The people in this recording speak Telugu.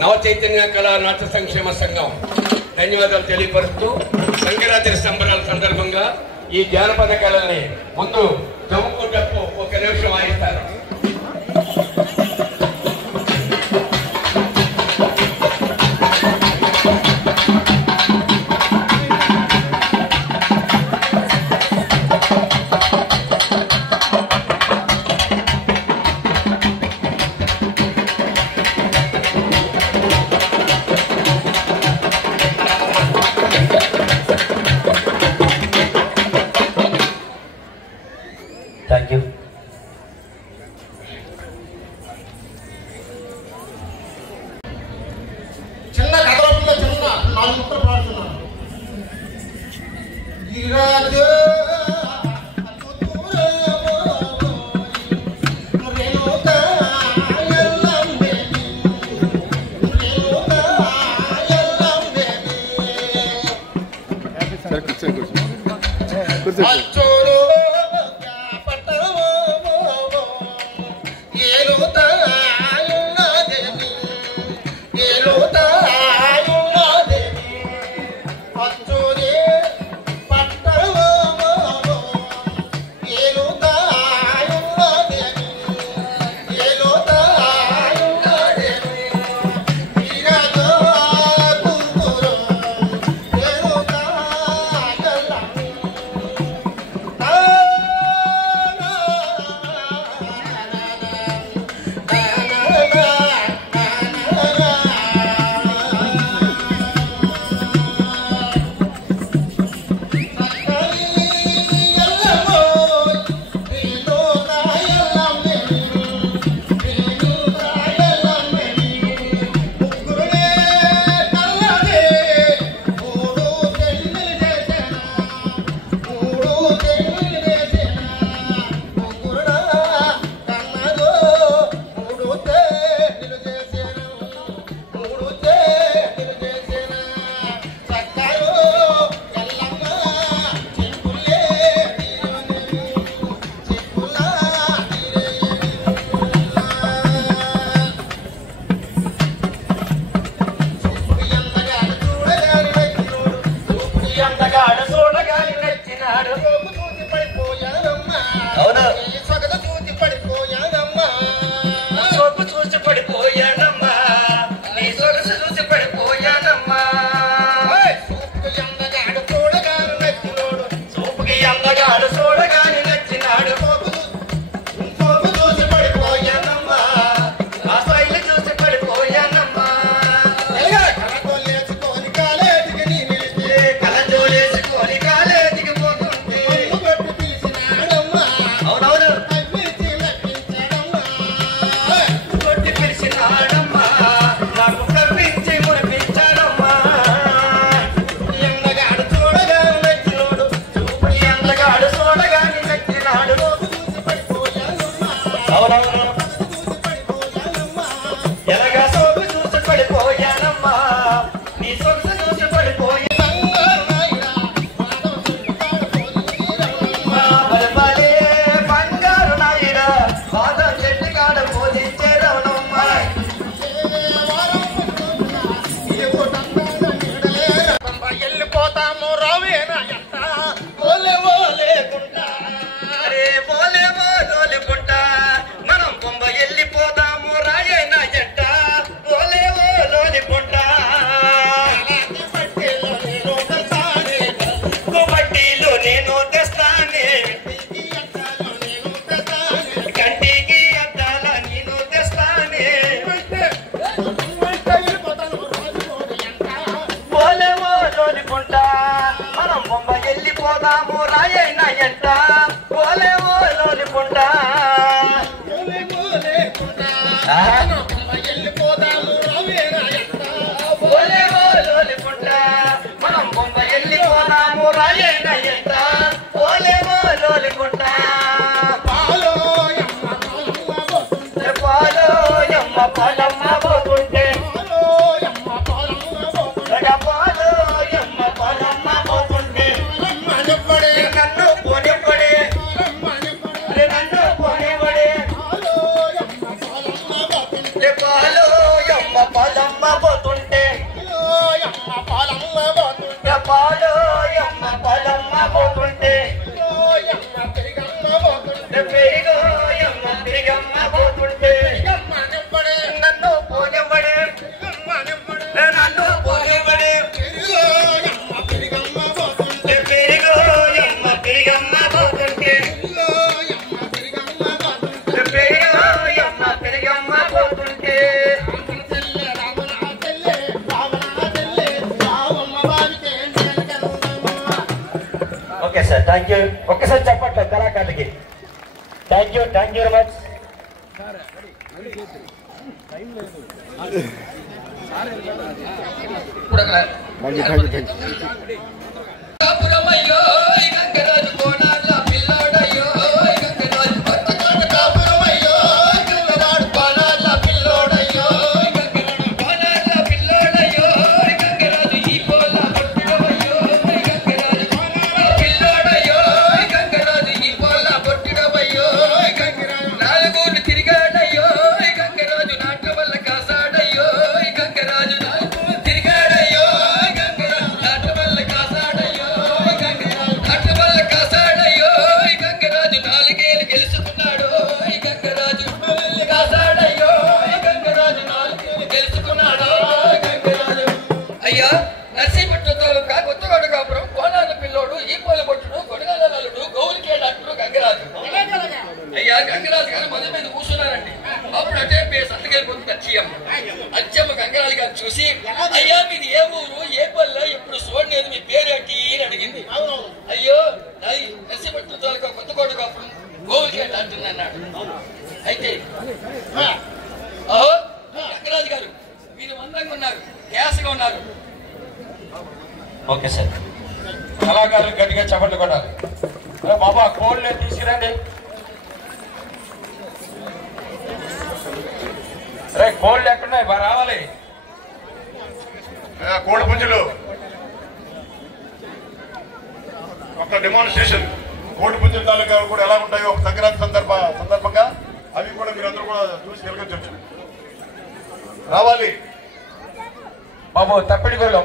నవ చైతన్య కళా నాట్య సంక్షేమ సంఘం ధన్యవాదాలు తెలియపరుస్తూ సంక్రాంతి సంబరాల సందర్భంగా ఈ జానపద కళల్ని ముందు జమ్ముకుంటూ ఒక నిమిషం వాయిస్తారు. Thank you. చిన్న కథలో చిన్న 4 ముక్కలు పాడుతున్నాను. నన్ను పోనీ పాలమ్మ పోతుంటే పాలమ్మ పోతుంటే పాలోయమ్మ పాలమ్మ పోతుంటే తిరిగమ్మ పోతుంటే పెరిగోయమ్మ తిరిగమ్మ పోతుంటే నింపడే నన్ను పోనివ్వడే నన్ను పోనివ్వడే తిరిగమ్మ పోతుంటే పెరిగోయమ్మ తిరిగమ్మ పోతుంటే తిరిగమ్మ పోతుంటే పెరిగోయమ్మ తిరిగమ్మ పోతుంటే ఓకే సార్ థ్యాంక్ యూ ఒక్కసారి చెప్పండి కళాకారులకి thank you very much Gangaraju గారు మొదటి మీద కూర్చున్నారండి. అప్పుడు అటే సంతకెళ్ళిపోతుంది అచ్చమ్మ గంగరాజు గారు చూసి, అయ్యా మీది ఏ ఊరు, ఏ పల్లె, ఇప్పుడు చూడలేదు, మీ పేరేంటి అని అడిగింది. అయ్యో అది నర్సీపట్నం తాలూకా కొత్తకోట కాపురం గోవులకేట అంటున్నాడు. అయితే గంగరాజు గారు మీరు మందంగా ఉన్నారు, గ్యాస్గా ఉన్నారు. ఓకే సార్ కళాకారులు గట్టిగా చప్పట్లు కొట్టాలి. బాబా కోళ్ళు తీసుకురండి. రే కోళ్ళు ఎక్కడున్నాయి బాగా రావాలి. కోడి పుంజులు ఒక డెమాన్స్ట్రేషన్ కోడి పుంజుల తాలూకా కూడా ఎలా ఉంటాయో సంక్రాంతి సందర్భంగా అవి కూడా మీరందరూ కూడా చూసి వెలగొచ్చు రావాలి. బాబు తప్పిడి కోళ్ళు